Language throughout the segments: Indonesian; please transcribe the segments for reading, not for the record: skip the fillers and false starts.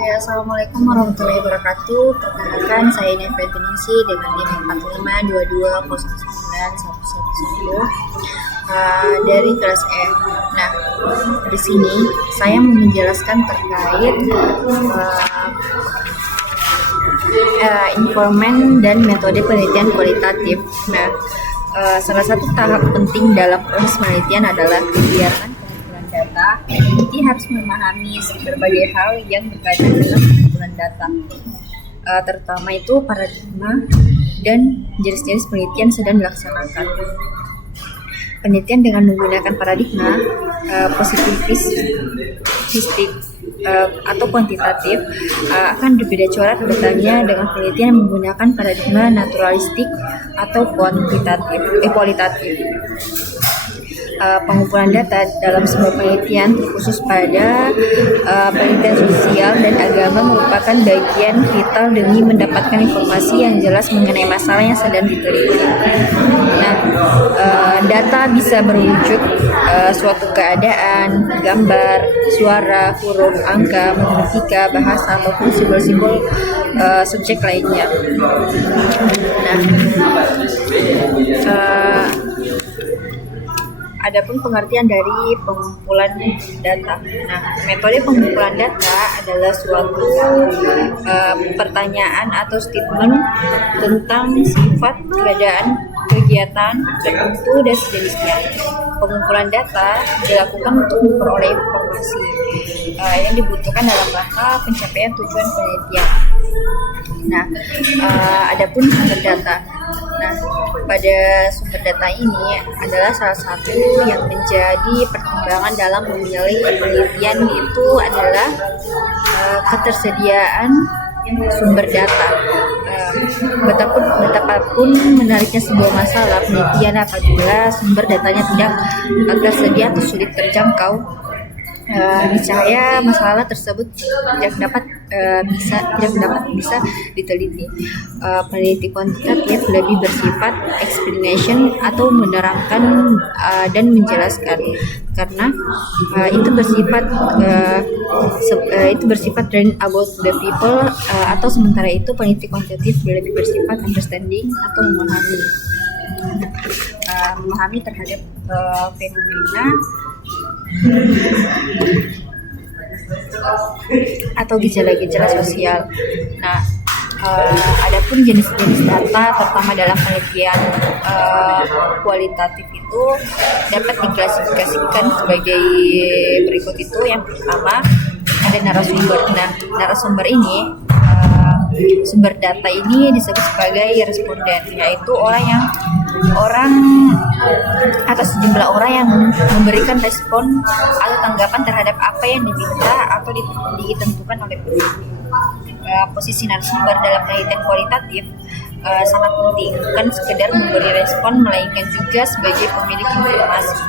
Ya, Assalamualaikum warahmatullahi wabarakatuh. Perkenalkan, saya Neva Ningsi dengan NIM 4522091111 dari kelas E. Nah, di sini saya mau menjelaskan terkait informan dan metode penelitian kualitatif. Nah, salah satu tahap penting dalam proses penelitian adalah kegiatan pengumpulan data. Peneliti harus memahami berbagai hal yang berkaitan dengan pengumpulan data, terutama itu paradigma dan jenis-jenis penelitian sedang dilaksanakan. Penelitian dengan menggunakan paradigma positivistik atau kuantitatif akan berbeda corak datanya dengan penelitian yang menggunakan paradigma naturalistik atau kualitatif. Pengumpulan data dalam sebuah penelitian terkhusus pada penelitian sosial dan agama merupakan bagian vital demi mendapatkan informasi yang jelas mengenai masalah yang sedang diteliti. Nah, data bisa berwujud suatu keadaan, gambar, suara, huruf, angka, matematika, bahasa, ataupun simbol-simbol subjek lainnya. Adapun pengertian dari pengumpulan data. Nah, metode pengumpulan data adalah suatu pertanyaan atau statement tentang sifat, keadaan, kegiatan tertentu dan sejenisnya. Pengumpulan data dilakukan untuk memperoleh informasi yang dibutuhkan dalam rangka pencapaian tujuan penelitian. Nah, adapun sumber data. Nah, pada sumber data ini adalah salah satu yang menjadi pertimbangan dalam memilih penelitian itu adalah ketersediaan sumber data. Betapapun menariknya sebuah masalah penelitian apabila sumber datanya tidak tersedia atau sulit terjangkau, niscaya masalah tersebut tidak dapat bisa diteliti. Peneliti kuantitatif lebih bersifat explanation atau menerangkan dan menjelaskan, karena itu bersifat learn about the people, atau sementara itu peneliti kuantitatif lebih bersifat understanding atau memahami terhadap fenomena atau gejala-gejala sosial. Nah, adapun jenis-jenis data terutama dalam penelitian kualitatif itu dapat diklasifikasikan sebagai berikut itu. Yang pertama ada narasumber. Nah, narasumber ini sumber data ini disebut sebagai responden, yaitu orang atau sejumlah orang yang memberikan respon atau tanggapan terhadap apa yang diminta atau ditentukan oleh peneliti. Posisi narasumber dalam penelitian kualitatif sangat penting, bukan sekedar memberi respon, melainkan juga sebagai pemilik informasi.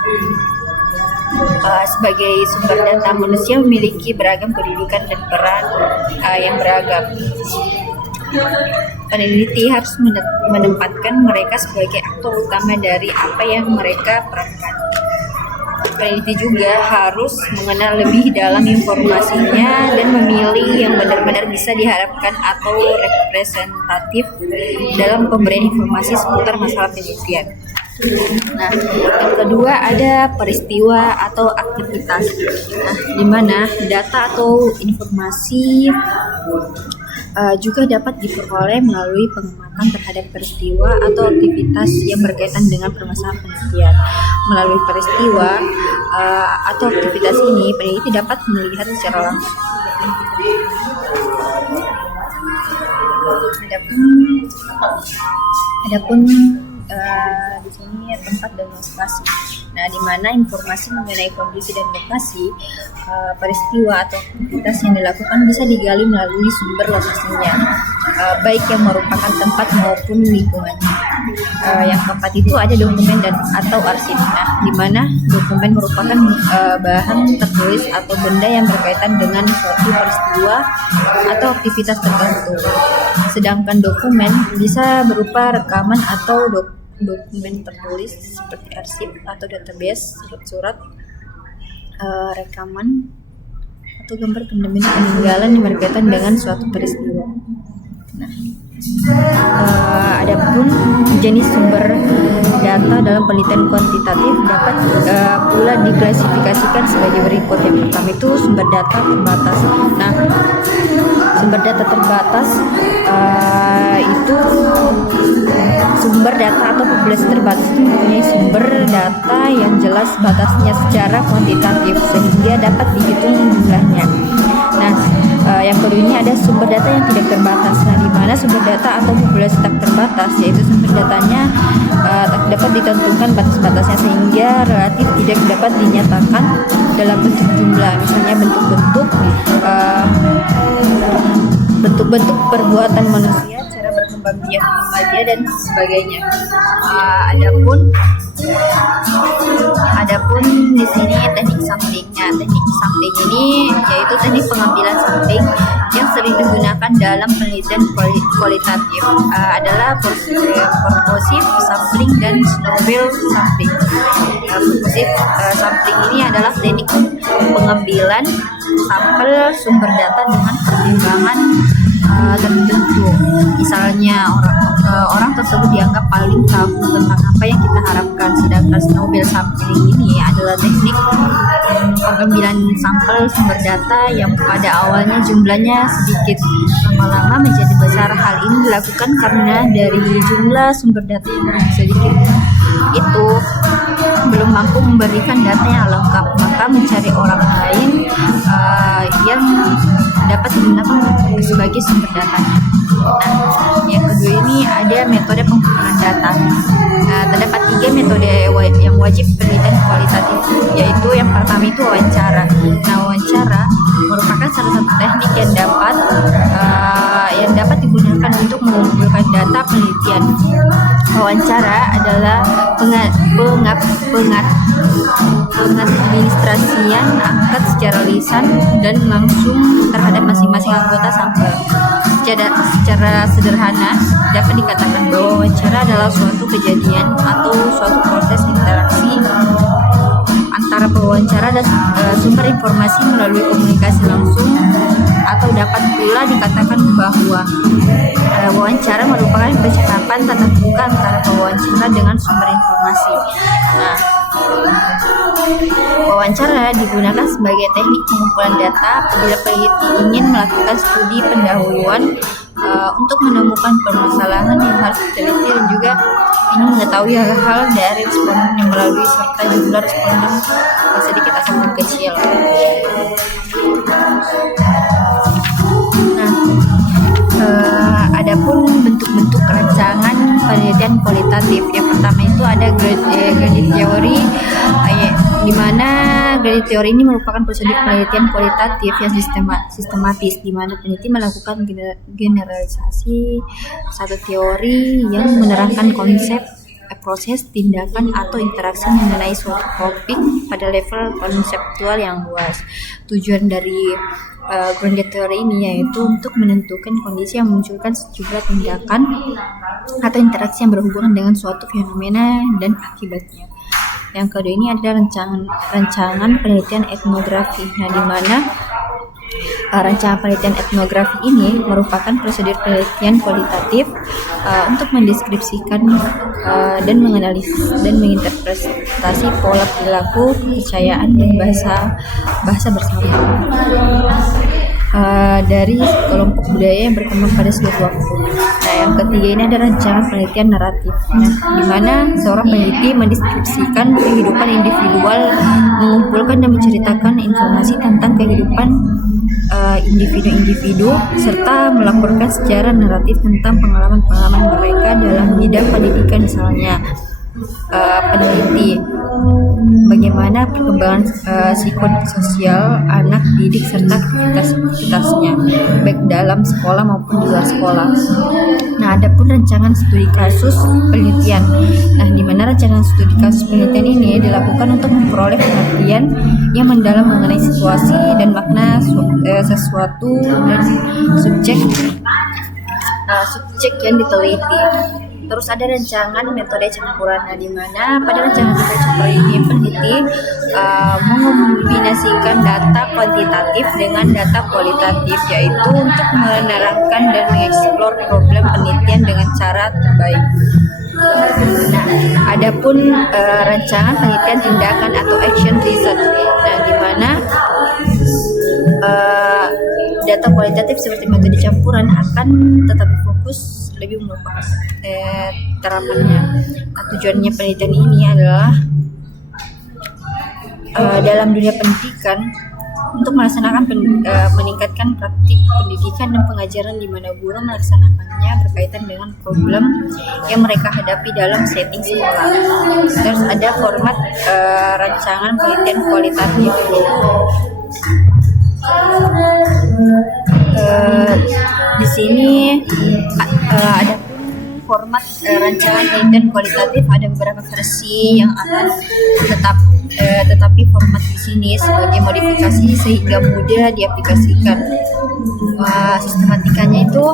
Sebagai sumber data, manusia memiliki beragam kedudukan dan peran yang beragam. Peneliti harus menempatkan mereka sebagai aktor utama dari apa yang mereka perankan. Peneliti juga harus mengenal lebih dalam informasinya dan memilih yang benar-benar bisa diharapkan atau representatif dalam pemberian informasi seputar masalah penelitian. Nah, yang kedua ada peristiwa atau aktivitas. Nah, di mana data atau informasi juga dapat diperoleh melalui pengamatan terhadap peristiwa atau aktivitas yang berkaitan dengan permasalahan penelitian. Melalui peristiwa atau aktivitas ini, peneliti dapat melihat secara langsung. Adapun di sini tempat dan lokasi. Nah, di mana informasi mengenai kondisi dan lokasi peristiwa atau aktivitas yang dilakukan bisa digali melalui sumber lokasinya, baik yang merupakan tempat maupun lingkungannya. Yang keempat itu ada dokumen atau arsip. Nah, di mana dokumen merupakan bahan tertulis atau benda yang berkaitan dengan suatu peristiwa atau aktivitas tertentu. Sedangkan dokumen bisa berupa rekaman atau dokumen tertulis seperti arsip atau database, surat-surat, rekaman, atau gambar benda-benda peninggalan yang berkaitan dengan suatu peristiwa. Adapun jenis sumber data dalam penelitian kuantitatif dapat pula diklasifikasikan sebagai berikut. Yang pertama itu sumber data terbatas. Nah, sumber data terbatas itu sumber data atau populasi terbatas itu mempunyai sumber data yang jelas batasnya secara kuantitatif sehingga dapat dihitung jumlahnya. Nah, yang kedua ini ada sumber data yang tidak terbatas. Nah, di mana sumber data atau populasi tak terbatas, yaitu sumber datanya tak dapat ditentukan batas-batasnya sehingga relatif tidak dapat dinyatakan dalam bentuk jumlah. Misalnya bentuk-bentuk perbuatan manusia, cara berkembang biak remaja dan sebagainya. Adapun di sini teknik samplingnya. Teknik sampling ini yaitu teknik pengambilan sampling yang sering digunakan dalam penelitian kualitatif adalah purposive sampling dan Snowball sampling. Purposive sampling ini adalah teknik pengambilan sampel sumber data dengan pertimbangan tertentu. Misalnya orang tersebut dianggap paling tahu tentang apa yang kita harapkan, sedangkan Snowball sampling ini adalah teknik pengambilan sampel sumber data yang pada awalnya jumlahnya sedikit, lama-lama menjadi besar. Hal ini dilakukan karena dari jumlah sumber data yang sedikit itu belum mampu memberikan data yang lengkap, maka mencari orang lain yang dapat digunakan sebagai sumber datanya. Nah, yang kedua ini ada metode pengumpulan data. Terdapat 3 metode yang wajib penelitian kualitatif, yaitu yang pertama itu wawancara. Nah, wawancara merupakan salah satu teknik yang dapat digunakan untuk mengumpulkan data penelitian. Wawancara adalah pengadministrasian angkat secara lisan dan langsung terhadap masing-masing anggota sampel. Secara sederhana dapat dikatakan bahwa wawancara adalah suatu kejadian atau suatu proses interaksi antara pewawancara dan sumber informasi melalui komunikasi langsung, atau dapat pula dikatakan bahwa wawancara merupakan percakapan tatap muka antara pewawancara dengan sumber informasi. Nah, wawancara digunakan sebagai teknik pengumpulan data apabila peneliti ingin melakukan studi pendahuluan untuk menemukan permasalahan yang harus diteliti dan juga ingin mengetahui hal-hal dari responden yang melalui serta jumlah responden sedikit ataupun kecil. Adapun bentuk-bentuk rancangan penelitian kualitatif. Yang pertama itu ada gradient theory, di mana gradient theory ini merupakan prosedur penelitian kualitatif yang sistematis, di mana peneliti melakukan generalisasi satu teori yang menerangkan konsep, proses, tindakan, atau interaksi mengenai suatu topik pada level konseptual yang luas. Tujuan dari gradient theory ini yaitu untuk menentukan kondisi yang memunculkan sejumlah tindakan atau interaksi yang berhubungan dengan suatu fenomena dan akibatnya. Yang kedua ini adalah rancangan penelitian etnografi. Nah, di mana rancangan penelitian etnografi ini merupakan prosedur penelitian kualitatif untuk mendeskripsikan dan menganalisis dan menginterpretasi pola perilaku, kepercayaan, dan bahasa bersama dari kelompok budaya yang berkembang pada suatu waktu. Nah, yang ketiga ini ada rancangan penelitian naratif. Nah, di mana seorang peneliti mendeskripsikan kehidupan individual, mengumpulkan dan menceritakan informasi tentang kehidupan individu-individu serta melaporkan secara naratif tentang pengalaman-pengalaman mereka dalam bidang pendidikan. Misalnya peneliti bagaimana perkembangan psikososial anak didik serta aktivitas-aktivitasnya baik dalam sekolah maupun di luar sekolah. Nah, adapun rancangan studi kasus penelitian. Nah, di mana rancangan studi kasus penelitian ini dilakukan untuk memperoleh pengertian yang mendalam mengenai situasi dan makna sesuatu dan subjek yang diteliti. Terus ada rancangan metode campuran, di mana pada rancangan metode campuran ini peneliti mengombinasikan data kuantitatif dengan data kualitatif, yaitu untuk menerangkan dan mengeksplor problem penelitian dengan cara terbaik. Nah, adapun rancangan penelitian tindakan atau action research, di mana data kualitatif seperti metode campuran akan tetap fokus lebih merupakan terapannya. Tujuannya penelitian ini adalah dalam dunia pendidikan untuk melaksanakan meningkatkan praktik pendidikan dan pengajaran di mana guru melaksanakannya berkaitan dengan problem yang mereka hadapi dalam setting sekolah. Terus ada format rancangan penelitian kualitatif. Di sini ada format rancangan penelitian kualitatif, ada beberapa versi yang akan tetapi format di sini sebagai modifikasi sehingga mudah diaplikasikan. Sistematikanya itu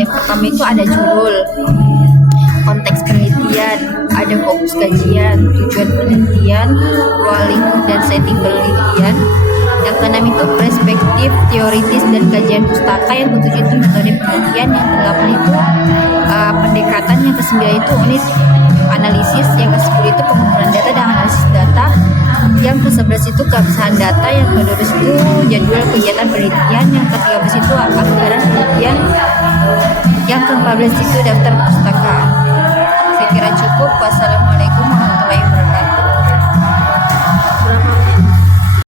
yang pertama itu ada judul, konteks penelitian, ada fokus kajian, tujuan penelitian, ruang lingkup dan setting penelitian. Yang keenam itu perspektif teoritis dan kajian pustaka. Yang ketujuh itu metode penelitian. Yang kedelapan itu pendekatan. Yang kesembilan itu unit analisis. Yang ke-10 itu pengumpulan data dan analisis data. Yang ke-11 itu keabsahan data. Yang ke-12 itu jadwal kegiatan penelitian. Yang ke-13 itu anggaran penelitian. Yang ke-14 itu daftar